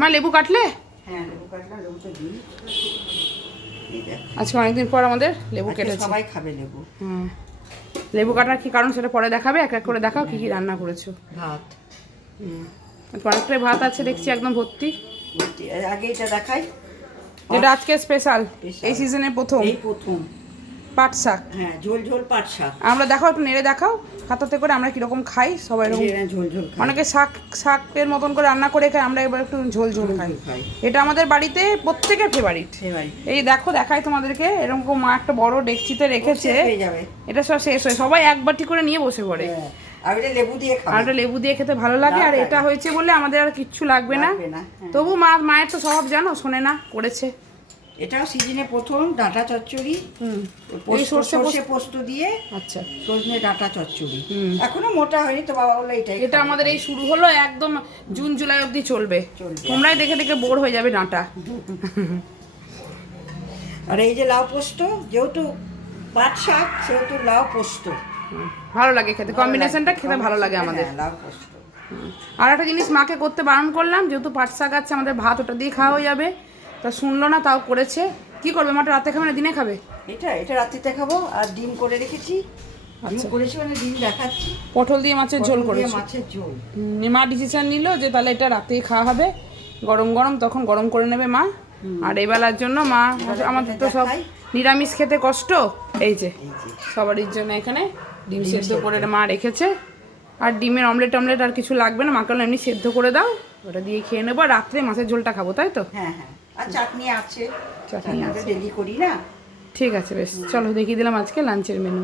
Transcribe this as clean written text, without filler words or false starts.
মা লেবু কাটলে? হ্যাঁ লেবু কাটলাম, লেবুটা দিই। আজকে অনেকদিন পর আমাদের লেবু কেটেছে। সবাই খাবে লেবু। হ্যাঁ, লেবু কাটার কি কারণ সেটা পরে দেখাবে। এক এক করে দেখাও কি কি রান্না করেছো। ভাত, অনেকটাই ভাত আছে দেখছি, একদম ভর্তি। আগে এটা দেখাই, যেটা আজকে স্পেশাল, এই সিজনে প্রথম পাট শাক। হ্যাঁ, ঝোল ঝোল পাট শাক। আমরা দেখাও, একটু নেড়ে দেখাও খাতাতে করে আমরা কিরকম খাই সবাই। ঝোল ঝোল খাই। অনেকে শাকের মতন করে রান্না করে খাই, আমরা এবার একটু ঝোল ঝোল খাই। এটা আমাদের বাড়িতে প্রত্যেকের ফেভারিট। এই দেখো, দেখাই তোমাদেরকে, এরকম মা একটা বড় ডেকচিতে রেখেছে। এটা সব শেষ হয়, সবাই এক বাটি করে নিয়ে বসে পড়ে। আর এটা লেবু দিয়ে খেতে ভালো লাগে। আর এটা হয়েছে বলে আমাদের আর কিচ্ছু লাগবে না। তবু মায়ের তো স্বভাব জানো, শোনে না, করেছে। এটাও সিজনে প্রথম ডাঁটা চচ্চড়ি, সর্ষে পোস্ত দিয়ে। আচ্ছা, সজনে ডাঁটা চচ্চড়ি। এখনো মোটা হয়নি তো, বাবা বললো এটা আমাদের এই শুরু হলো, একদম জুন জুলাই অবধি চলবে। তোমরাই দেখে দেখে বোর হয়ে যাবে ডাঁটা। আর এই যে লাউ পোস্ত, যেহেতু পাট শাক সেহেতু লাউ পোস্ত ভালো লাগে খেতে, কম্বিনেশনটা খেতে ভালো লাগে আমাদের। লাউ পোস্ত। আর একটা জিনিস মাকে করতে বারণ করলাম, যেহেতু পাট শাক আছে আমাদের, ভাত ওটা দিয়ে খাওয়া হয়ে যাবে, তা শুনলো না, তাও করেছে। কি করবে মাটা, রাতে খাবে না দিনে খাবে? এটা রাত্রিতে খাবো। আর ডিম করে রেখেছি, ডিম করেছি মানে ডিম দেখাচ্ছি। পটল দিয়ে মাছের ঝোল করেছি। মাছের ঝোল মা ডিসিশন নিল যে তাহলে এটা রাতেই খাওয়া হবে, গরম গরম, তখন গরম করে নেবে মা। আর এই বেলার জন্য মা, আমাদের তো সব নিরামিষ খেতে কষ্ট, এই যে সবারই জন্য এখানে ডিম সেদ্ধ করে মা রেখেছে। আর ডিমের অমলেট আর কিছু লাগবে না, মাকে এমনি সেদ্ধ করে দাও, ওটা দিয়ে খেয়ে নেবো। আর রাত্রে মাছের ঝোলটা খাবো, তাই তো? হ্যাঁ হ্যাঁ, আর চাটনি আছে, চাটনি রেডি করি না। ঠিক আছে, বেশ, চলো দেখিয়ে দিলাম আজকে লাঞ্চের মেনু।